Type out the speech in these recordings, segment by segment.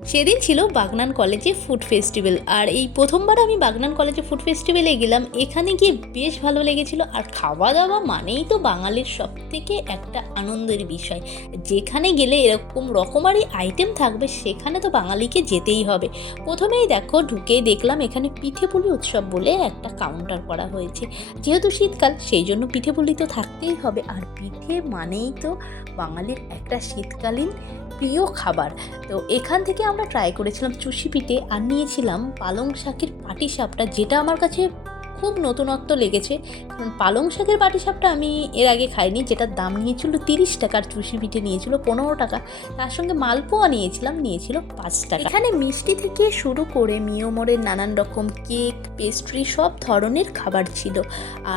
সেদিন ছিল বাগনান কলেজে ফুড ফেস্টিভ্যাল, আর এই প্রথমবার আমি বাগনান কলেজে ফুড ফেস্টিভ্যালে গেলাম। এখানে গিয়ে বেশ ভালো লেগেছিল। আর খাওয়া দাওয়া মানেই তো বাঙালির সবথেকে একটা আনন্দের বিষয়। যেখানে গেলে এরকম রকমারি আইটেম থাকবে সেখানে তো বাঙালিকে যেতেই হবে। প্রথমেই দেখো ঢুকেই দেখলাম এখানে পিঠেপুলি উৎসব বলে একটা কাউন্টার করা হয়েছে। যেহেতু শীতকাল সেই জন্য পিঠেপুলি তো থাকতেই হবে। আর পিঠে মানেই তো বাঙালির একটা শীতকালীন প্রিয় খাবার। তো এখান থেকে আমরা ট্রাই করেছিলাম চুষি পিঠে, আর নিয়েছিলাম পালং শাকের পাটিসাপটা, যেটা আমার কাছে খুব নতুনত্ব লেগেছে। কারণ পালং শাকের পাটিসাপটা আমি এর আগে খাইনি, যেটার দাম নিয়েছিল 30 টাকা, আর চুষি পিঠে নিয়েছিল 15 টাকা। তার সঙ্গে মালপোয়া নিয়েছিল 5 টাকা। এখানে মিষ্টি থেকে শুরু করে মিয়মরের নানান রকম কেক, পেস্ট্রি, সব ধরনের খাবার ছিল।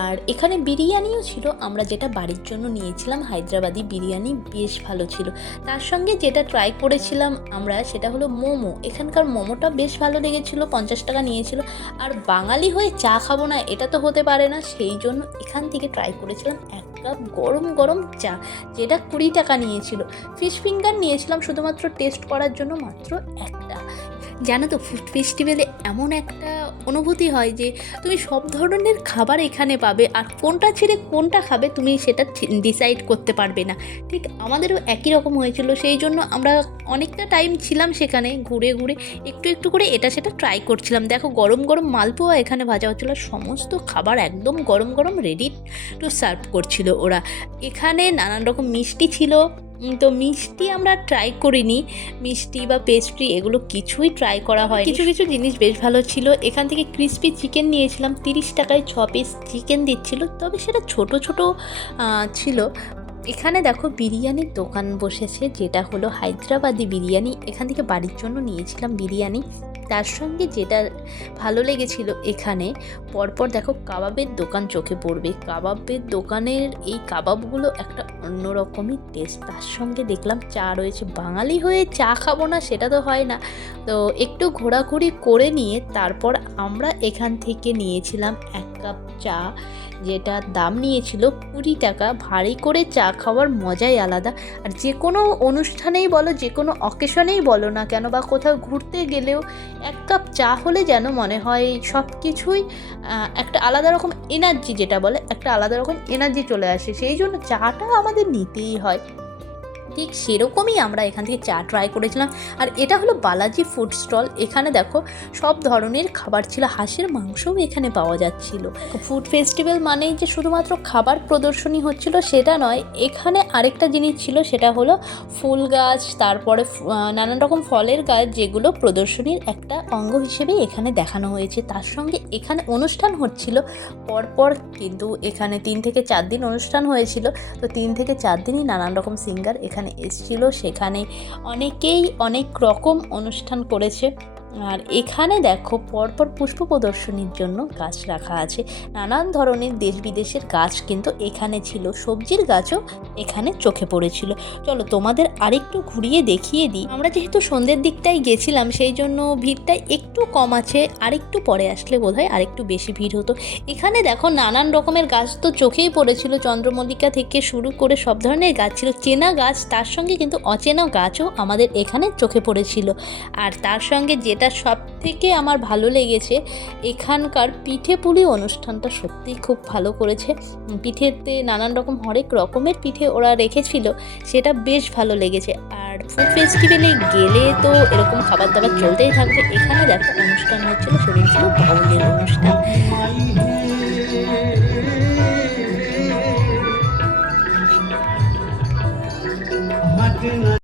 আর এখানে বিরিয়ানিও ছিল। আমরা যেটা বাড়ির জন্য নিয়েছিলাম হায়দ্রাবাদি বিরিয়ানি, বেশ ভালো ছিল। তার সঙ্গে যেটা ট্রাই করেছিলাম আমরা সেটা হলো মোমো। এখানকার মোমোটা বেশ ভালো লেগেছিলো, 50 টাকা নিয়েছিল। আর বাঙালি হয়ে চা খাবো না এটা তো হতে পারে না, সেই জন্য এখান থেকে ট্রাই করেছিলাম 1 কাপ গরম গরম চা, যেটা 20 টাকা নিয়েছিল। ফিশ ফিঙ্গার নিয়েছিলাম শুধুমাত্র টেস্ট করার জন্য, মাত্র একটা। জানো তো ফুড ফেস্টিভ্যালে এমন একটা অনুভূতি হয় যে তুমি সব ধরনের খাবার এখানে পাবে, আর কোনটা ছেড়ে কোনটা খাবে তুমি সেটা ডিসাইড করতে পারবে না। ঠিক আমাদেরও একই রকম হয়েছিল। সেই জন্য আমরা অনেকটা টাইম ছিলাম সেখানে, ঘুরে ঘুরে একটু একটু করে এটা সেটা ট্রাই করছিলাম। দেখো গরম গরম মালপোয়া এখানে ভাজা হচ্ছিলো, সমস্ত খাবার একদম গরম গরম রেডি টু সার্ভ করছিল ওরা। এখানে নানান রকম মিষ্টি ছিল। তো মিষ্টি আমরা ট্রাই করিনি, মিষ্টি বা পেস্ট্রি এগুলো কিছুই ট্রাই করা হয়। কিছু কিছু জিনিস বেশ ভালো ছিল। এখান থেকে ক্রিসপি চিকেন নিয়েছিলাম, 30 টাকায় 6 পিস চিকেন দিচ্ছিল, তবে সেটা ছোট ছোট ছিল। এখানে দেখো বিরিয়ানির দোকান বসেছে, যেটা হলো হায়দ্রাবাদি বিরিয়ানি। এখান থেকে বাড়ির জন্য নিয়েছিলাম বিরিয়ানি। তার সঙ্গে যেটা ভালো লেগেছিল, এখানে পরপর দেখো কাবাবের দোকান চোখে পড়বে। কাবাবের দোকানের এই কাবাবগুলো একটা অন্যরকমই টেস্ট। তার সঙ্গে দেখলাম চা রয়েছে। বাঙালি হয়ে চা খাবো না সেটা তো হয় না। তো একটু ঘোরাঘুরি করে নিয়ে তারপর আমরা এখান থেকে নিয়েছিলাম 1 কাপ চা, যেটার দাম নিয়েছিল 20 টাকা। ভারী করে চা খাওয়ার মজাই আলাদা। আর যে কোনো অনুষ্ঠানেই বলো, যে কোনো অকেশনেই বলো না কেন, বা কোথাও ঘুরতে গেলেও 1 কাপ চা হলে যেন মনে হয় সব কিছুই একটা আলাদা রকম এনার্জি, যেটা বলে একটা আলাদা রকম এনার্জি চলে আসে। সেই জন্য চাটা আমাদের নিতেই হয়। ঠিক সেরকমই আমরা এখান থেকে চা ট্রাই করেছিলাম। আর এটা হলো বালাজি ফুড স্টল। এখানে দেখো সব ধরনের খাবার ছিল, হাঁসের মাংসও এখানে পাওয়া যাচ্ছিল। ফুড ফেস্টিভ্যাল মানেই যে শুধুমাত্র খাবার প্রদর্শনী হচ্ছিল সেটা নয়, এখানে আরেকটা জিনিস ছিল, সেটা হলো ফুল গাছ, তারপরে নানান রকম ফলের গাছ, যেগুলো প্রদর্শনীর একটা অঙ্গ হিসেবে এখানে দেখানো হয়েছে। তার সঙ্গে এখানে অনুষ্ঠান হচ্ছিল পরপর, কিন্তু এখানে 3 থেকে 4 দিন অনুষ্ঠান হয়েছিল। তো 3 থেকে 4 দিনই নানান রকম সিঙ্গার এখানে এসেছিল। সেখানে অনেকেই অনেক রকম অনুষ্ঠান করেছে। আর এখানে দেখো পরপর পুষ্প প্রদর্শনীর জন্য গাছ রাখা আছে। নানান ধরনের দেশ বিদেশের গাছ কিন্তু এখানে ছিল। সবজির গাছও এখানে চোখে পড়েছিল। চলো তোমাদের আরেকটু ঘুরিয়ে দেখিয়ে দিই। আমরা যেহেতু সন্ধ্যের দিকটাই গেছিলাম সেই জন্য ভিড়টা একটু কম আছে, আরেকটু পরে আসলে বোধহয় আরেকটু বেশি ভিড় হতো। এখানে দেখো নানান রকমের গাছ তো চোখেই পড়েছিল, চন্দ্রমল্লিকা থেকে শুরু করে সব ধরনের গাছ ছিল। চেনা গাছ, তার সঙ্গে কিন্তু অচেনা গাছও আমাদের এখানে চোখে পড়েছিল। আর তার সঙ্গে যেটা সব থেকে আমার ভালো লেগেছে, এখানকার পিঠেপুলি অনুষ্ঠানটা সত্যিই খুব ভালো করেছে। পিঠেতে নানান রকম হরেক রকমের পিঠে ওরা রেখেছিল, সেটা বেশ ভালো লেগেছে। আর ফুড ফেস্টিভ্যালে গেলে তো এরকম খাবার দাবার চলতেই থাকবে। এখানে দেখো অনুষ্ঠান হচ্ছিল, সেদিন ছিল বাউলের অনুষ্ঠান।